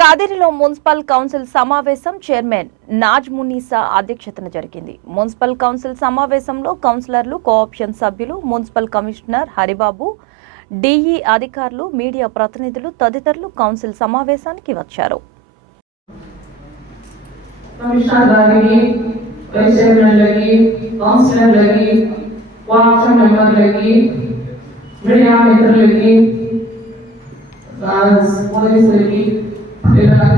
కాదేరిలో municipal council సమావేశం chairman Naaz Munisa అధ్యక్షతన జరిగింది. మున్సిపల్ కౌన్సిల్ సమావేశంలో కౌన్సిలర్లు కోఆప్షన్ సభ్యులు మున్సిపల్ కమిషనర్ హరిబాబు డిఈ అధికారులు మీడియా ప్రతినిధులు తదితరులు కౌన్సిల్ సమావేశానికి వచ్చారు. పోలీసులకి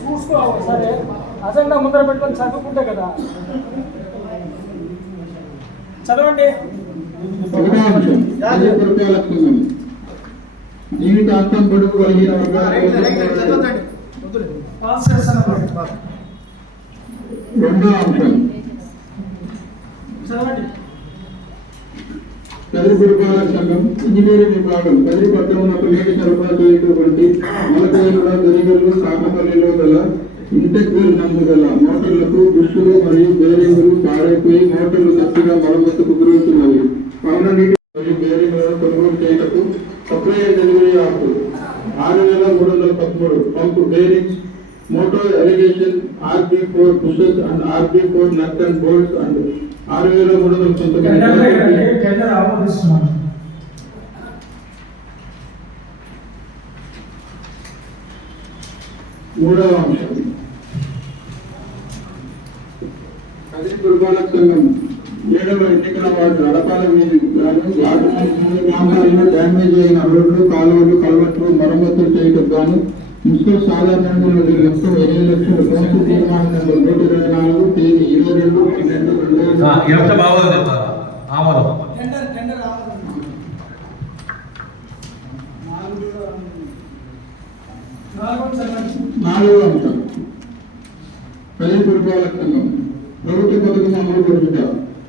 చూసుకోవాలి సరే అజెండా ముందర పెట్టుకొని చదువుకుంటే కదా. చదవండి. జీవితాంతం పొడుగు కలిగిన రెండో అంశం చదవండి. పురపాలక సంఘం ఇంజనీరింగ్ విభాగం కదిరి పట్టణంలో నీటి సరఫరా చేయటువంటి మలకైన గరిగలు సాకపల్లిలో గల ఇంటెక్వెల్ నందు గల మోటార్లకు బుష్లు మరియు బేరింగులు పాడైపోయి మోటార్లు తప్పిగా మరమ్మతుకు గురవుతున్నవి. కావున నీటి మరియు బేరింగులను కొనుగోలు చేయటకు సప్లై డెలివరీ ఆఫ్ ఆరు వేల మూడు వందల పదమూడు pump bearing motor allegation RB four bushes and RB four nut and bolts and ఆరు వేల మూడు వందల ఆమోదిస్తున్నాను మూడవ అంశం. కదిరి పురపాలక సంఘం ఏడవ ఎన్నికల వార్డు అడపాల వీధి గాను వార్డు మూడు గ్రామాలలో డ్యామేజ్ అయిన రోడ్లు కాలువలు కల్వట్లు మరమ్మతులు చేయటం గాను మున్సిపల్ సాధారణ నిధులు మొత్తం ఎనిమిది లక్షల కౌన్సిల్ తీర్మానం నెంబర్ నూట ఇరవై నాలుగు తేదీ ఇరవై రెండు పన్నెండు రెండు ఆమోదం నాలుగు అంశం ప్రజల సంఘం. ప్రభుత్వ పథకం అమలు పరుచుట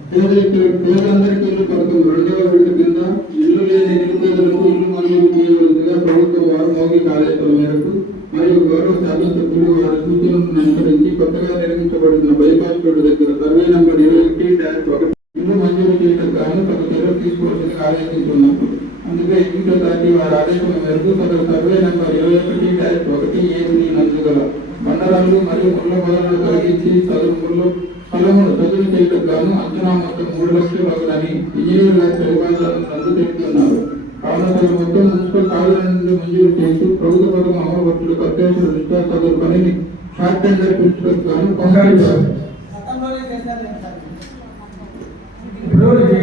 పేదలకు పేదలందరికీ పథకం రెండవ విడత కింద నిర్మించబడుతున్న దగ్గర సర్వే నెంబర్ ఇరవై ఒకటి డాష్ ఒకటి ఇల్లు మంజూరు చేయడం కానీ తగు చర్యలు తీసుకోవాల్సిందిగా ఆదేశించున్నాము అందుకే ఇంటి అథారిటీ వారి ఆదేశం మేరకు సదరు సర్వే నెంబర్ ఇరవై ఒకటి డాష్ ఒకటి ఏడు నందుగల మండలాలు మరియు ముళ్ళ మొదలను తొలగించి సదరు ముళ్ళు స్థలమును చదువు చేయడం గాను అంచనా మొత్తం మూడు లక్షలు అవునని ఇంజనీర్ గారి ప్రతిపాదనలను రద్దు చేస్తున్నారు కావున సదరు మొత్తం మున్సిపల్ కాలువ నుండి మంజూరు చేసి ప్రభుత్వ పథకం అమలు పట్టుడు అత్యవసర దృష్ట్యా సదరు పనిని షార్ట్ టెండర్ పిలుచుటకు గాను గతంలోనే Glory